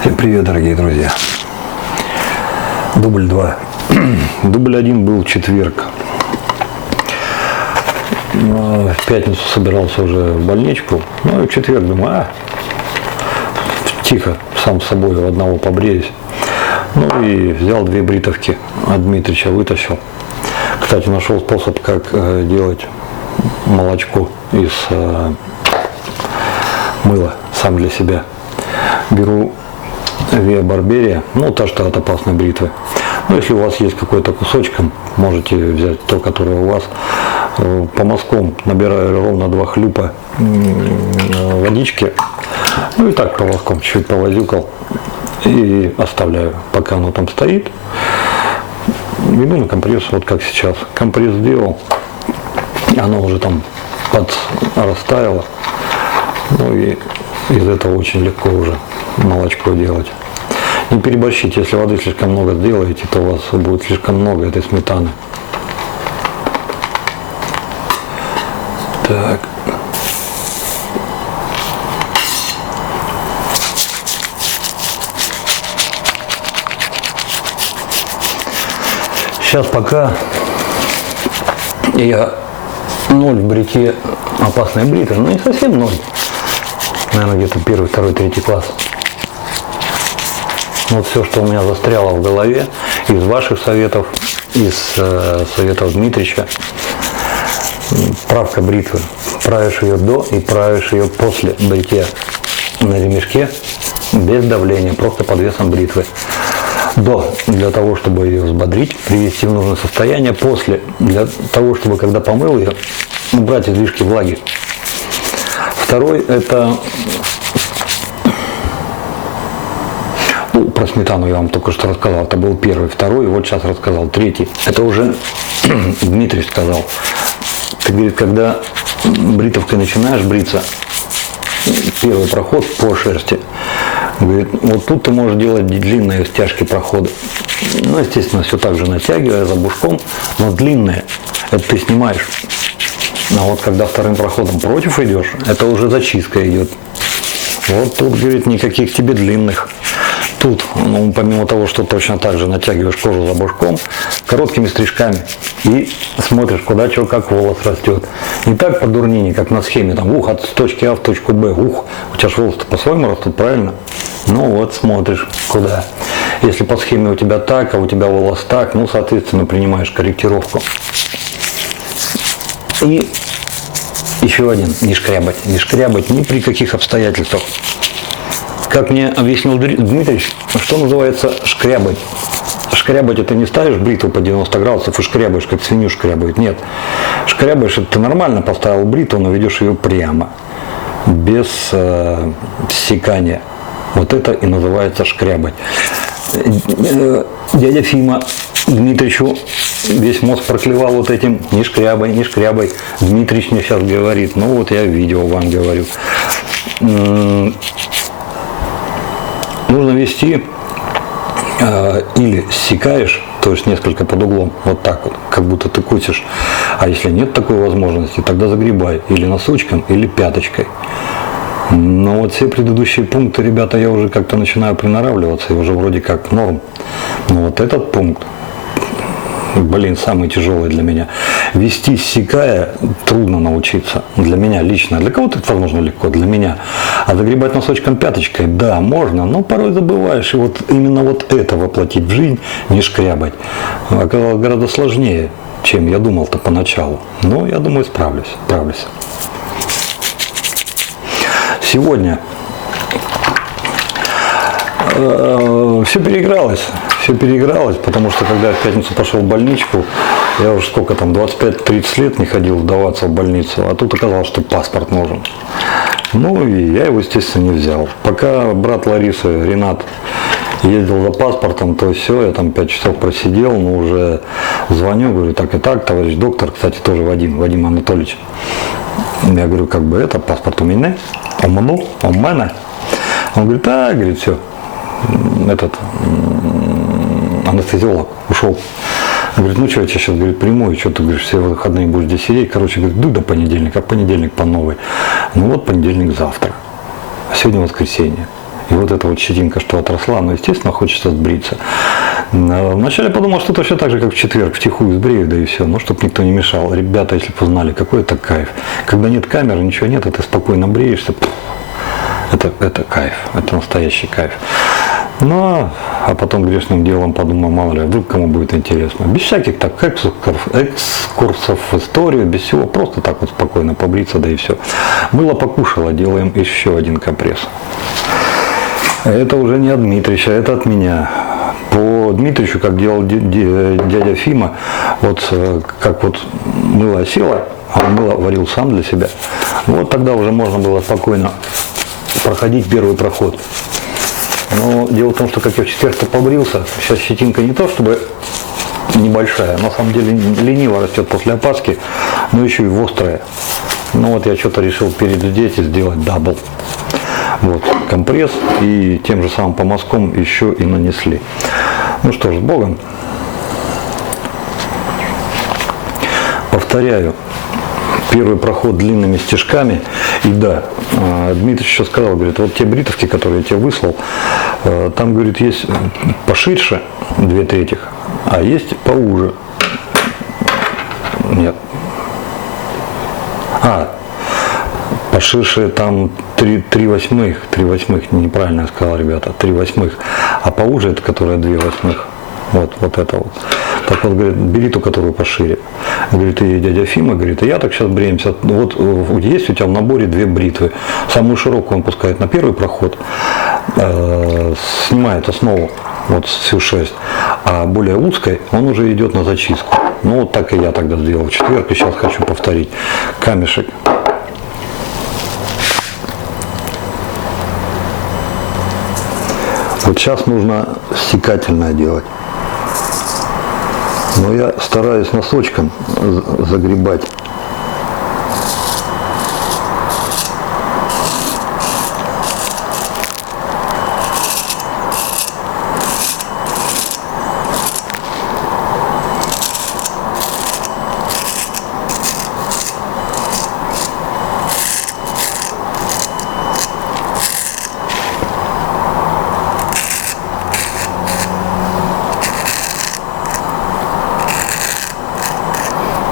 Всем привет, дорогие друзья. Дубль 2. Дубль 1 был в четверг. В пятницу собирался уже в больничку. Ну и в четверг думаю, тихо, сам с собой в одного побреюсь. Ну и взял 2 бритовки от Дмитрича, вытащил. Кстати, нашел способ, как делать молочко из мыла сам для себя. Беру Via Barberia, ну та, что от опасной бритвы. Ну, если у вас есть какой-то кусочком, можете взять то, которое у вас. По мазкам набираю ровно 2 хлюпа водички. Ну и так по мазкам чуть-чуть повозюкал. И оставляю, пока оно там стоит. Иду на компресс, вот как сейчас. Компресс сделал, оно уже там растаяло. Ну и из этого очень легко уже молочко делать. Не переборщите, если воды слишком много сделаете, то у вас будет слишком много этой сметаны. Так. Сейчас пока я 0 в бритье опасной бритвы, но не совсем 0. Наверное, где-то 1, 2, 3 класс. Вот все, что у меня застряло в голове из ваших советов, из советов Дмитрича. Правка бритвы. Правишь ее до и правишь ее после бритья на ремешке без давления, просто под весом бритвы. До, для того, чтобы ее взбодрить, привести в нужное состояние. После, для того, чтобы, когда помыл ее, убрать излишки влаги. Второй, это... Ну, про сметану я вам только что рассказал. Это был первый. Второй, вот сейчас рассказал. Третий. Это уже Дмитрий сказал. Ты, говорит, когда бритовкой начинаешь бриться, первый проход по шерсти, говорит, вот тут ты можешь делать длинные стяжки прохода. Ну, естественно, все так же натягивая за бушком, но длинные. Это ты снимаешь. А вот когда вторым проходом против идешь, это уже зачистка идет. Вот тут, говорит, никаких тебе длинных. Тут, ну, помимо того, что точно так же натягиваешь кожу за бушком, короткими стрижками и смотришь, куда что, как волос растет. Не так по дурнине, как на схеме, там, от точки А в точку Б, у тебя же волосы по-своему растут, правильно? Ну вот, смотришь, куда. Если по схеме у тебя так, а у тебя волос так, ну, соответственно, принимаешь корректировку. И еще один, не шкрябать. Не шкрябать ни при каких обстоятельствах. Как мне объяснил Дмитрий, что называется шкрябать. Шкрябать — это не ставишь бритву по 90 градусов и шкрябаешь, как свинью шкрябают. Нет. Шкрябаешь — это ты нормально поставил бритву, но ведешь ее прямо, без секания. Вот это и называется шкрябать. Дядя Фима Дмитричу весь мозг проклевал вот этим: не шкрябай, не шкрябай. Дмитрич мне сейчас говорит, ну вот я в видео вам говорю. Нужно вести или секаешь, то есть несколько под углом, вот так вот, как будто ты кусишь. А если нет такой возможности, тогда загребай или носочком, или пяточкой. Но вот все предыдущие пункты, ребята, я уже как-то начинаю приноравливаться, и уже вроде как норм. Но вот этот пункт, блин, самый тяжелый для меня. Вести секая трудно научиться. Для меня лично. Для кого-то это, возможно, легко, для меня. А загребать носочком пяточкой, да, можно, но порой забываешь. И вот именно вот это воплотить в жизнь, не шкрябать, оказалось гораздо сложнее, чем я думал-то поначалу. Но я думаю, справлюсь. Сегодня все переигралось, потому что когда я в пятницу пошел в больничку, я уже сколько там, 25-30 лет не ходил сдаваться в больницу, а тут оказалось, что паспорт нужен. Ну и я его, естественно, не взял. Пока брат Ларисы, Ренат, ездил за паспортом, то все, я там 5 часов просидел, но уже звоню, говорю, так и так, товарищ доктор, кстати, тоже Вадим Анатольевич. Я говорю, как бы это, паспорт у меня, у меня. Он говорит, говорит, все, этот анестезиолог ушел. Говорит, ну что, я тебя сейчас, говорит, приму, и что ты, говоришь, все выходные будешь здесь сидеть. Короче, говорит, до понедельника, а понедельник по новой. Ну вот понедельник завтра. А сегодня воскресенье. И вот эта вот щетинка, что отросла, ну, естественно, хочется сбриться. Вначале подумал, что точно так же, как в четверг, втихую сбрею, да и все, ну, чтобы никто не мешал. Ребята, если бы узнали, какой это кайф. Когда нет камеры, ничего нет, и ты спокойно бреешься, это кайф, это настоящий кайф. Ну, а потом грешным делом подумал, мало ли, вдруг кому будет интересно. Без всяких так экскурсов в историю, без всего, просто так вот спокойно побриться, да и все. Мыло покушало, делаем еще один компресс. Это уже не от Дмитрича, это от меня. По Дмитричу, как делал дядя Фима, вот как вот мыло осело, а он мыло варил сам для себя, вот тогда уже можно было спокойно проходить первый проход. Но дело в том, что как я в четверг-то побрился, сейчас щетинка не то чтобы небольшая, на самом деле лениво растет после опаски, но еще и острая. Ну вот я что-то решил перездеть и сделать дабл. Вот, компресс и тем же самым по мазкам еще и нанесли. Ну что ж, с Богом. Повторяю. Первый проход длинными стежками. И да, Дмитрий еще сказал, говорит, вот те бритовки, которые я тебе выслал, там, говорит, есть поширше 2/3, а есть поуже. Нет. Поширше там 3/8, неправильно я сказал, ребята, 3/8, а поуже это, которая 2/8. Вот это вот. Так вот, говорит, бери ту, которую пошире. Говорит, и дядя Фима, говорит, и я так сейчас бреемся. Вот есть у тебя в наборе 2 бритвы. Самую широкую он пускает на первый проход, снимает основу, вот всю шерсть, а более узкой он уже идет на зачистку. Ну вот так и я тогда сделал в четверг, и сейчас хочу повторить. Камешек. Вот сейчас нужно стекательное делать. Но я стараюсь носочком загребать.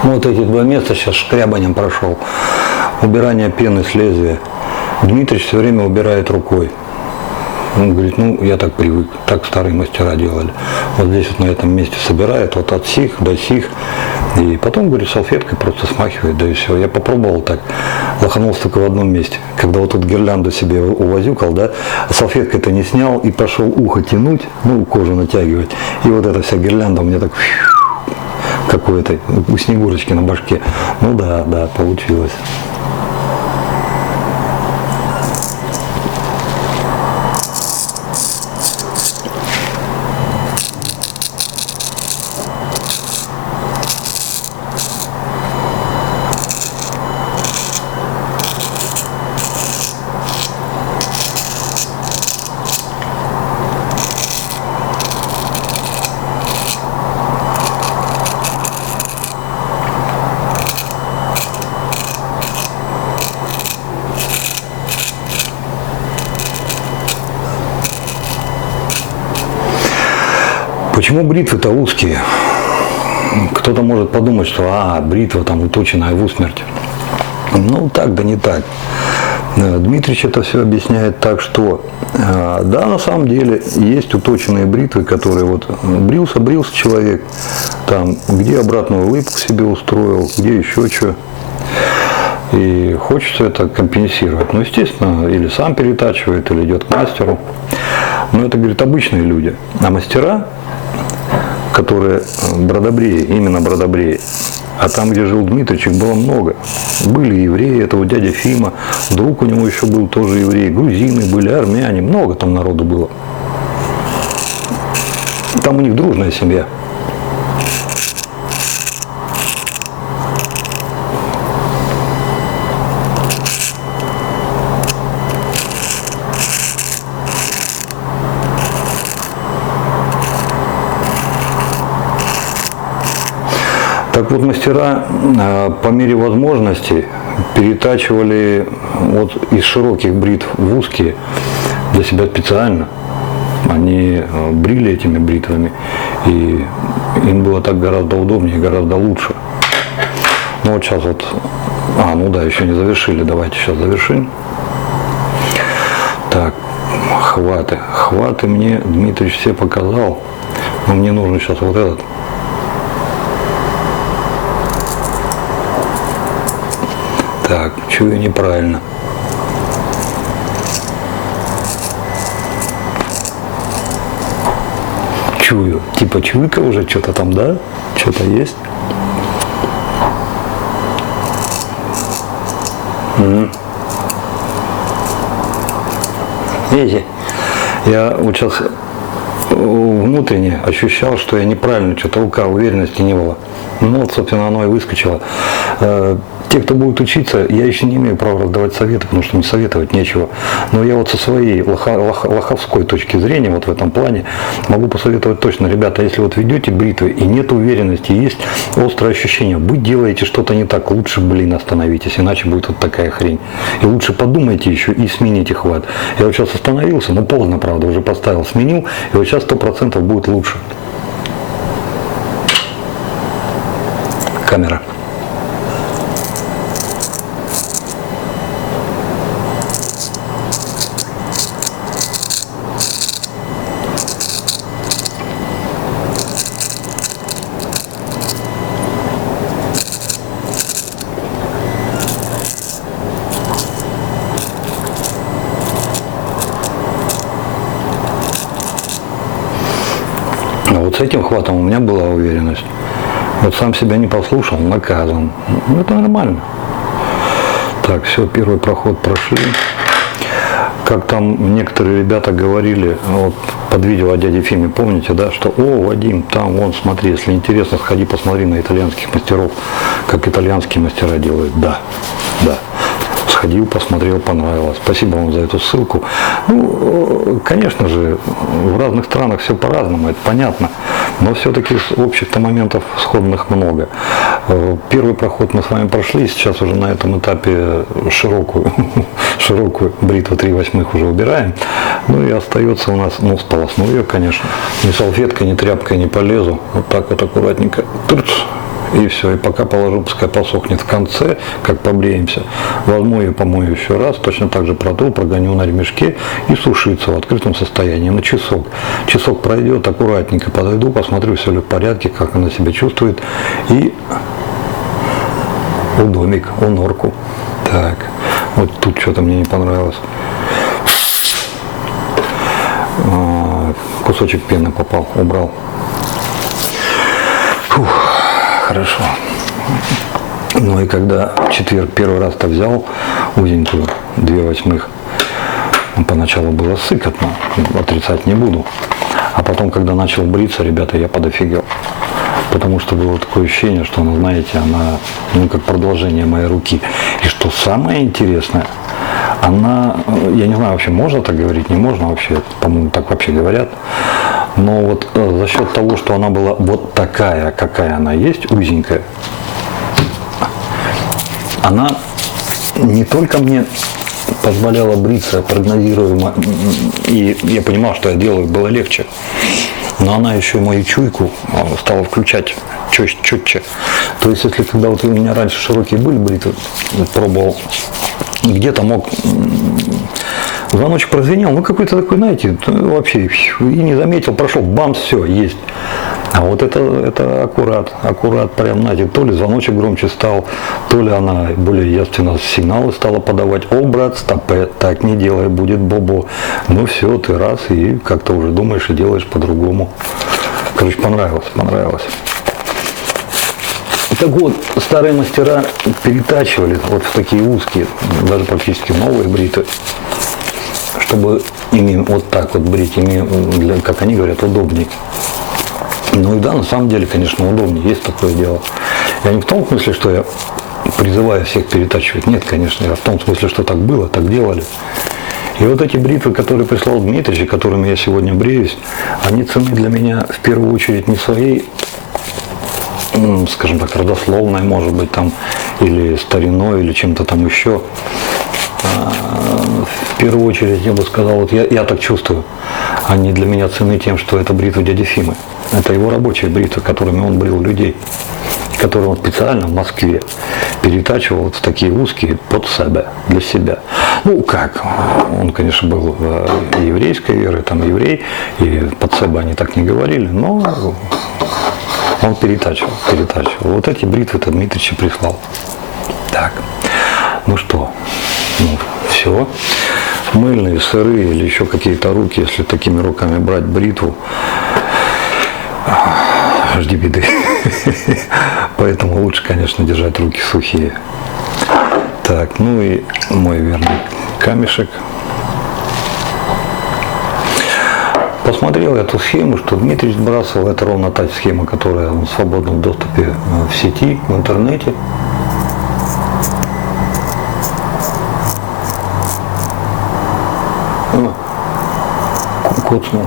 Вот эти 2 места сейчас шкрябанием прошел. Убирание пены с лезвия. Дмитрий все время убирает рукой. Он говорит, ну я так привык, так старые мастера делали. Вот здесь вот на этом месте собирает, вот от сих до сих. И потом, говорит, салфеткой просто смахивает, да и все. Я попробовал так, лоханулся только в одном месте. Когда вот тут гирлянду себе увозюкал, да, салфеткой-то не снял и пошел ухо тянуть, ну кожу натягивать. И вот эта вся гирлянда у меня так какой-то у Снегурочки на башке. Ну да, получилось. Почему бритвы-то узкие? Кто-то может подумать, что бритва там уточенная в усмерть. Ну так, да не так. Дмитрич это все объясняет так, что да, на самом деле есть уточенные бритвы, которые вот брился человек, там где обратную улыбку себе устроил, где еще что. И хочется это компенсировать. Ну, естественно, или сам перетачивает, или идет к мастеру. Но это, говорит, обычные люди. А мастера, которые бродобреи, именно бродобреи. А там, где жил Дмитрич, их было много. Были евреи, это вот дядя Фима, друг у него еще был тоже еврей, грузины были, армяне, много там народу было. Там у них дружная семья. Так вот, мастера по мере возможности перетачивали вот из широких бритв в узкие, для себя специально. Они брили этими бритвами, и им было так гораздо удобнее, гораздо лучше. Ну вот сейчас вот, ну да, еще не завершили, давайте сейчас завершим. Так, хваты. Хваты мне Дмитрий все показал, но мне нужно сейчас вот этот. Так, чую неправильно. Чую. Типа чуйка уже что-то там, да? Что-то есть. Видите, я вот сейчас внутренне ощущал, что я неправильно, что-то уверенности не было. Ну вот, собственно, оно и выскочило. Те, кто будет учиться, я еще не имею права раздавать советы, потому что не советовать нечего. Но я вот со своей лоховской точки зрения, вот в этом плане, могу посоветовать точно. Ребята, если вот ведете бритвы и нет уверенности, есть острое ощущение, вы делаете что-то не так, лучше, остановитесь, иначе будет вот такая хрень. И лучше подумайте еще и смените хват. Я вот сейчас остановился, но поздно, правда, уже поставил, сменил, и вот сейчас 100% будет лучше. Камера. Вот с этим хватом у меня была уверенность. Вот сам себя не послушал, наказан. Ну, это нормально. Так, все, первый проход прошли. Как там некоторые ребята говорили, вот под видео о дяде Фиме, помните, да, что, Вадим, там, вон, смотри, если интересно, сходи, посмотри на итальянских мастеров, как итальянские мастера делают. Да. Сходил, посмотрел, понравилось. Спасибо вам за эту ссылку. Ну, конечно же, в разных странах все по-разному, это понятно. Но все-таки общих-то моментов сходных много. Первый проход мы с вами прошли, сейчас уже на этом этапе широкую бритву 3/8 уже убираем. Ну и остается у нас, сполосну ее, конечно. Ни салфеткой, ни тряпкой не полезу. Вот так вот аккуратненько. И все, и пока положу, пускай посохнет в конце, как побреемся, возьму ее, помою еще раз, точно так же протру, прогоню на ремешке и сушиться в открытом состоянии на часок. Часок пройдет, аккуратненько подойду, посмотрю, все ли в порядке, как она себя чувствует, и у домик, у норку. Так, вот тут что-то мне не понравилось. Кусочек пены попал, убрал. Фух. Хорошо. Ну и когда в четверг первый раз-то взял узенькую 2/8, поначалу было сыкотно, отрицать не буду. А потом, когда начал бриться, ребята, я подофигел. Потому что было такое ощущение, что она, знаете, она, как продолжение моей руки. И что самое интересное, она, я не знаю, вообще можно так говорить, не можно вообще, по-моему, так вообще говорят. Но вот за счет того, что она была вот такая, какая она есть, узенькая, она не только мне позволяла бриться прогнозируемо, и я понимал, что я делаю, было легче, но она еще и мою чуйку стала включать четче. То есть, если когда вот у меня раньше широкие были бритвы, пробовал, где-то мог... Звоночек прозвенел, какой-то такой, знаете, вообще и не заметил, прошел, бамс, все, есть. А вот это аккурат, прям, знаете, то ли звоночек громче стал, то ли она более явственно сигналы стала подавать. Брат, стопе, так не делай, будет бобо. Ну все, ты раз, и как-то уже думаешь и делаешь по-другому. Короче, понравилось. Так вот, старые мастера перетачивали вот в такие узкие, даже практически новые бритвы, чтобы ими вот так вот брить, ими, как они говорят, удобнее. Ну и да, на самом деле, конечно, удобнее, есть такое дело. Я не в том смысле, что я призываю всех перетачивать, нет, конечно, я в том смысле, что так было, так делали. И вот эти бритвы, которые прислал Дмитрий, которыми я сегодня бреюсь, они ценны для меня в первую очередь не своей, скажем так, родословной, может быть, там, или стариной, или чем-то там еще. первую очередь я бы сказал, вот я так чувствую, они для меня ценны тем, что это бритва дяди Фимы. Это его рабочие бритвы, которыми он брил людей, которые он специально в Москве перетачивал вот в такие узкие под себя, для себя. Ну как, он, конечно, был еврейской веры, там еврей, и под себя они так не говорили, но он перетачивал. Вот эти бритвы-то Дмитрич прислал. Так, ну что, все. Мыльные, сырые или еще какие-то руки, если такими руками брать бритву, жди беды. Поэтому лучше, конечно, держать руки сухие. Так, ну и мой верный камешек. Посмотрел эту схему, что Дмитрий сбрасывал, это ровно та схема, которая в свободном доступе в сети, в интернете. Коцнул.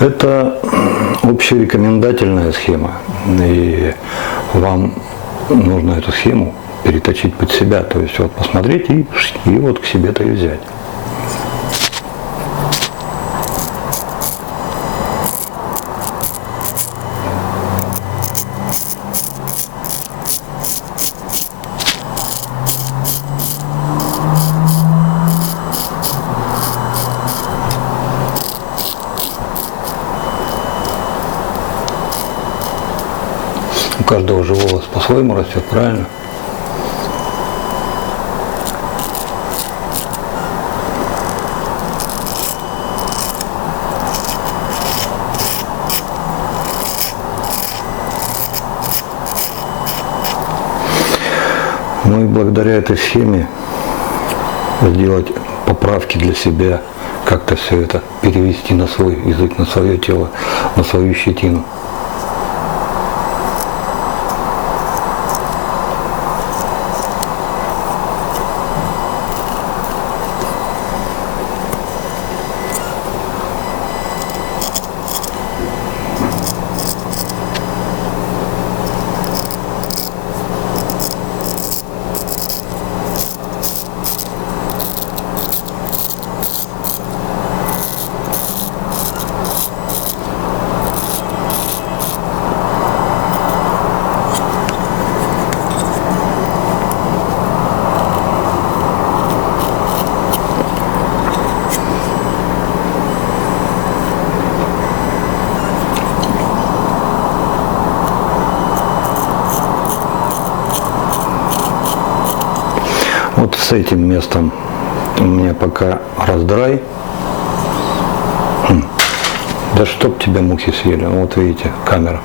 Это общерекомендательная схема, и вам нужно эту схему переточить под себя, то есть вот посмотреть и вот к себе-то и взять. У каждого же волос по-своему растет, правильно? Ну и благодаря этой схеме сделать поправки для себя, как-то все это перевести на свой язык, на свое тело, на свою щетину. Вот с этим местом у меня пока раздрай. Да чтоб тебя мухи съели. Вот видите, камера.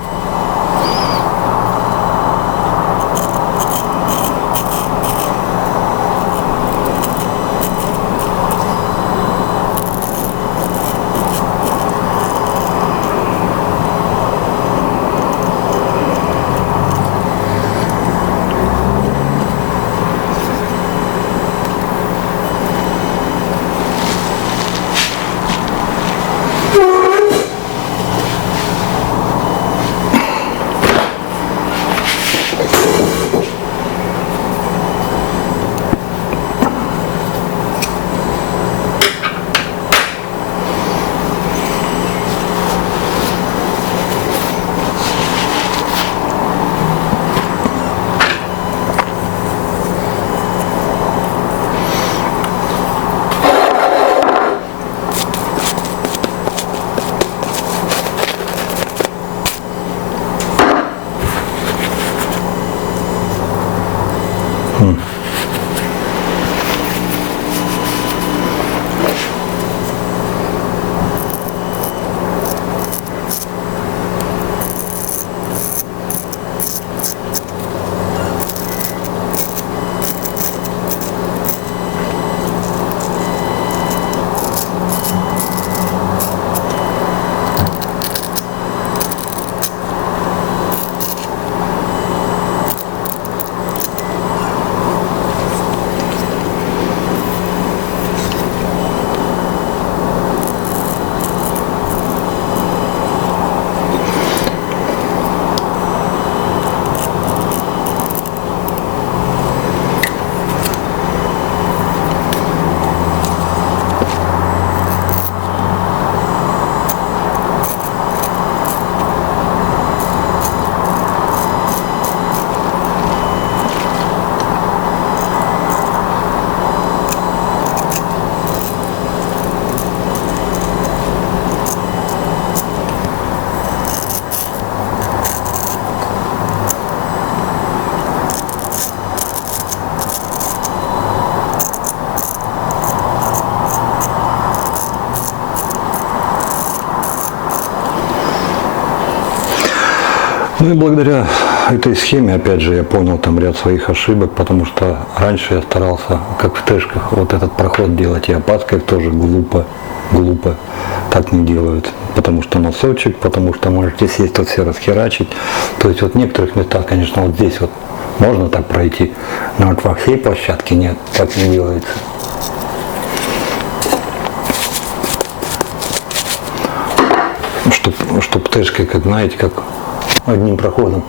Ну и благодаря этой схеме, опять же, я понял там ряд своих ошибок, потому что раньше я старался, как в тэшках, вот этот проход делать, и опаской тоже глупо, так не делают. Потому что носочек, потому что можете сесть тут все расхерачить. То есть вот в некоторых местах, конечно, вот здесь вот можно так пройти, но вот во всей площадке нет, так не делается. Чтоб тэшкой, как знаете, как одним проходом.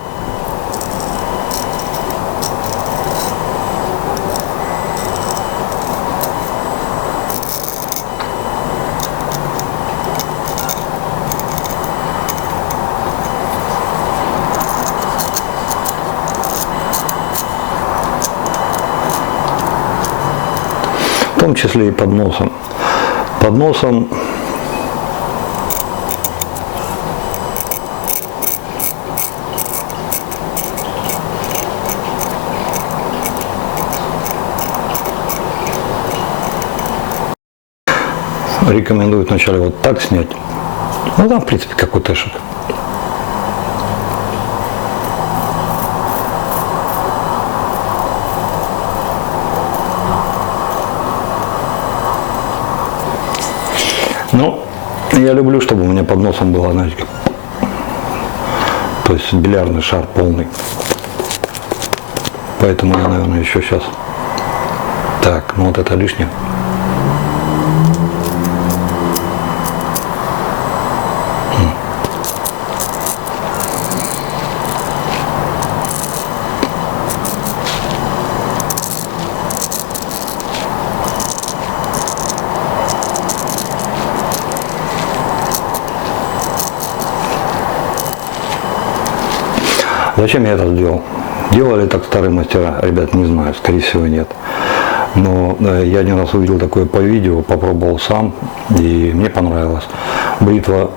В том числе и под носом. Под носом рекомендуют вначале вот так снять. Ну там, в принципе, как у тэшек. Ну, я люблю, чтобы у меня под носом было, знаете, то есть бильярдный шар полный. Поэтому я, наверное, еще сейчас. Так, ну вот это лишнее. Зачем я это сделал? Делали так старые мастера? Ребят, не знаю, скорее всего нет. Но я один раз увидел такое по видео, попробовал сам, и мне понравилось. Бритва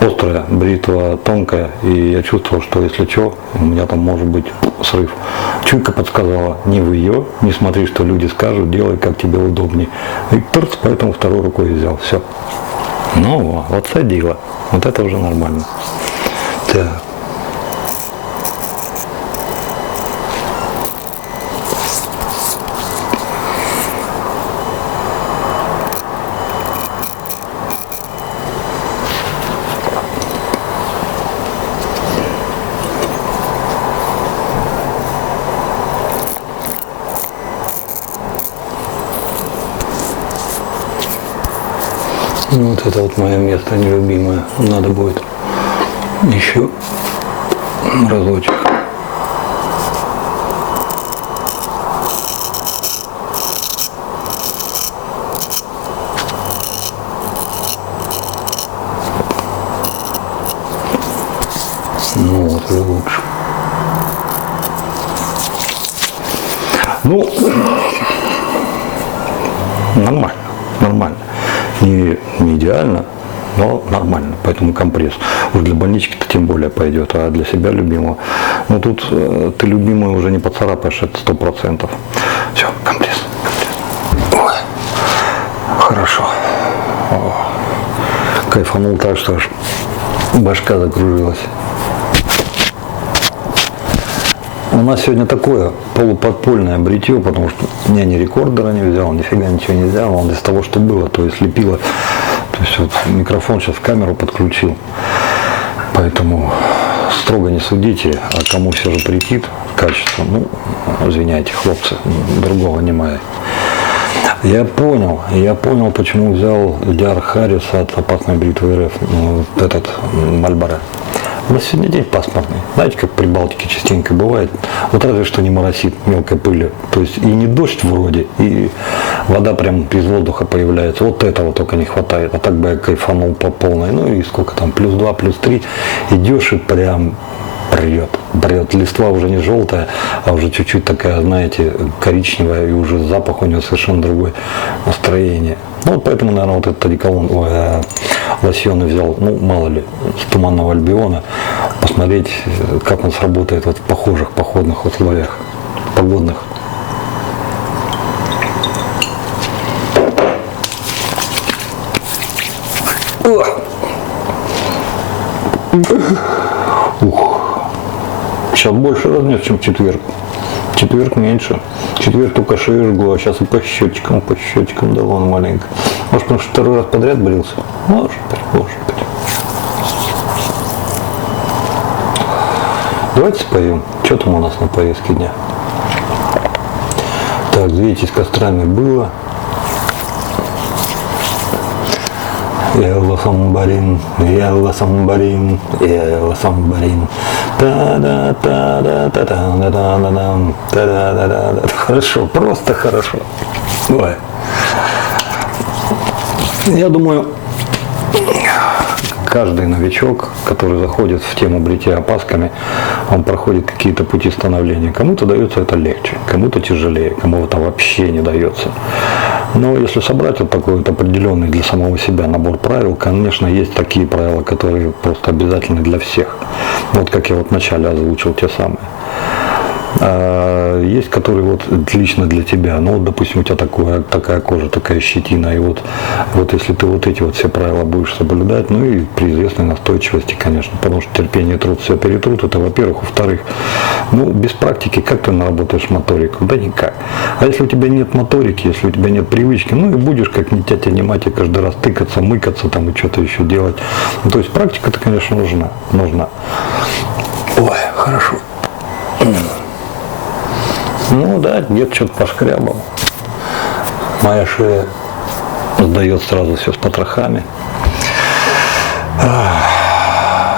острая, бритва тонкая, и я чувствовал, что если что, у меня там может быть срыв. Чуйка подсказала, не в ее, не смотри, что люди скажут, делай, как тебе удобнее. И поэтому второй рукой взял, все. Ну, вот садила, вот это уже нормально. Так. Ну, вот это вот мое место нелюбимое. Надо будет еще разочек. Ну вот уже лучше. Ну, нормально, нормально. Не идеально, но нормально, поэтому компресс. Уж для больнички-то тем более пойдет, а для себя любимого. Ну тут ты любимую уже не поцарапаешь, это 100%. Все, компресс. Ой, хорошо. О, кайфанул так, что аж башка закружилась. У нас сегодня такое полуподпольное бритье, потому что я ни рекордера не взял, нифига ничего не взял, он из того, что было, то есть лепило. То есть вот микрофон сейчас в камеру подключил, поэтому строго не судите, а кому все же претит качество, ну, извиняйте, хлопцы, другого немає. Я понял, почему взял Диар Харрис от опасной бритвы РФ, вот этот Мальборо. У нас сегодня день пасмурный. Знаете, как при Балтике частенько бывает. Вот разве что не моросит мелкой пылью. То есть и не дождь вроде, и вода прям из воздуха появляется. Вот этого только не хватает. А так бы я кайфанул по полной. Ну и сколько там, +2, +3. Идешь и прям брет. Листва уже не желтая, а уже чуть-чуть такая, знаете, коричневая, и уже запах у нее совершенно другое настроение. Ну вот поэтому, наверное, вот этот одеколон, лосьон взял, ну мало ли, с Туманного Альбиона, посмотреть, как он сработает вот в похожих походных условиях, погодных. Ух. Сейчас больше разнес, чем в четверг. В четверг меньше. В четверг только шею жгло, а сейчас и по щечкам дало он маленько. Может, потому что второй раз подряд брился? Может быть. Давайте споем. Что там у нас на повестке дня? Так, видите, с кострами было. Елла самбарин, Хорошо, просто хорошо. Ой. Я думаю, каждый новичок, который заходит в тему бритья опасками, он проходит какие-то пути становления. Кому-то дается это легче, кому-то тяжелее, кому-то вообще не дается. Но если собрать вот такой вот определенный для самого себя набор правил, конечно, есть такие правила, которые просто обязательны для всех. Вот как я вот вначале озвучил те самые. А есть, которые вот лично для тебя. Ну, вот, допустим, у тебя такая кожа, такая щетина. И вот если ты вот эти вот все правила будешь соблюдать, ну и при известной настойчивости, конечно, потому что терпение и труд все перетрут, это во-первых. Во-вторых, ну, без практики как ты наработаешь моторику? Да никак. А если у тебя нет моторики, если у тебя нет привычки, ну и будешь как ни тятя, ни мать, каждый раз тыкаться, мыкаться там и что-то еще делать. Ну, то есть практика-то, конечно, нужна. Ой, хорошо. Ну да, дед что-то пошкрябал. Моя шея сдает сразу все с потрохами.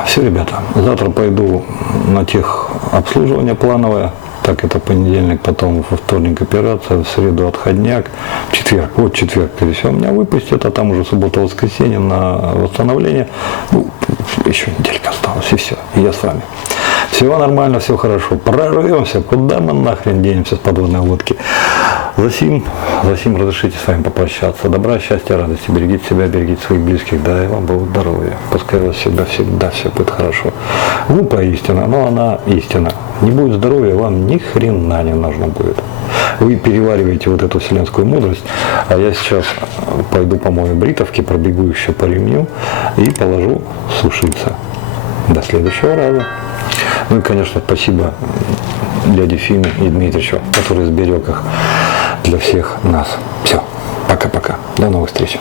Все, ребята, завтра пойду на техобслуживание плановое. Так, это понедельник, потом во вторник операция, в среду отходняк, в четверг, вот четверг, то есть меня выпустят, а там уже суббота-воскресенье на восстановление. Ну, еще неделька осталась, и все, и я с вами. Всего нормально, все хорошо. Прорвемся. Куда мы нахрен денемся с подводной лодки? Засим, разрешите с вами попрощаться. Добра, счастья, радости. Берегите себя, берегите своих близких. Да, и вам Богу здоровья. Пускай у вас всегда все будет хорошо. Глупая истина, но она истина. Не будет здоровья, вам ни хрена не нужно будет. Вы перевариваете вот эту вселенскую мудрость, а я сейчас пойду помою бритовки, пробегу еще по ремню и положу сушиться. До следующего раза. Ну и, конечно, спасибо дяде Фиме и Дмитричу, который сберег их для всех нас. Все, пока-пока. До новых встреч.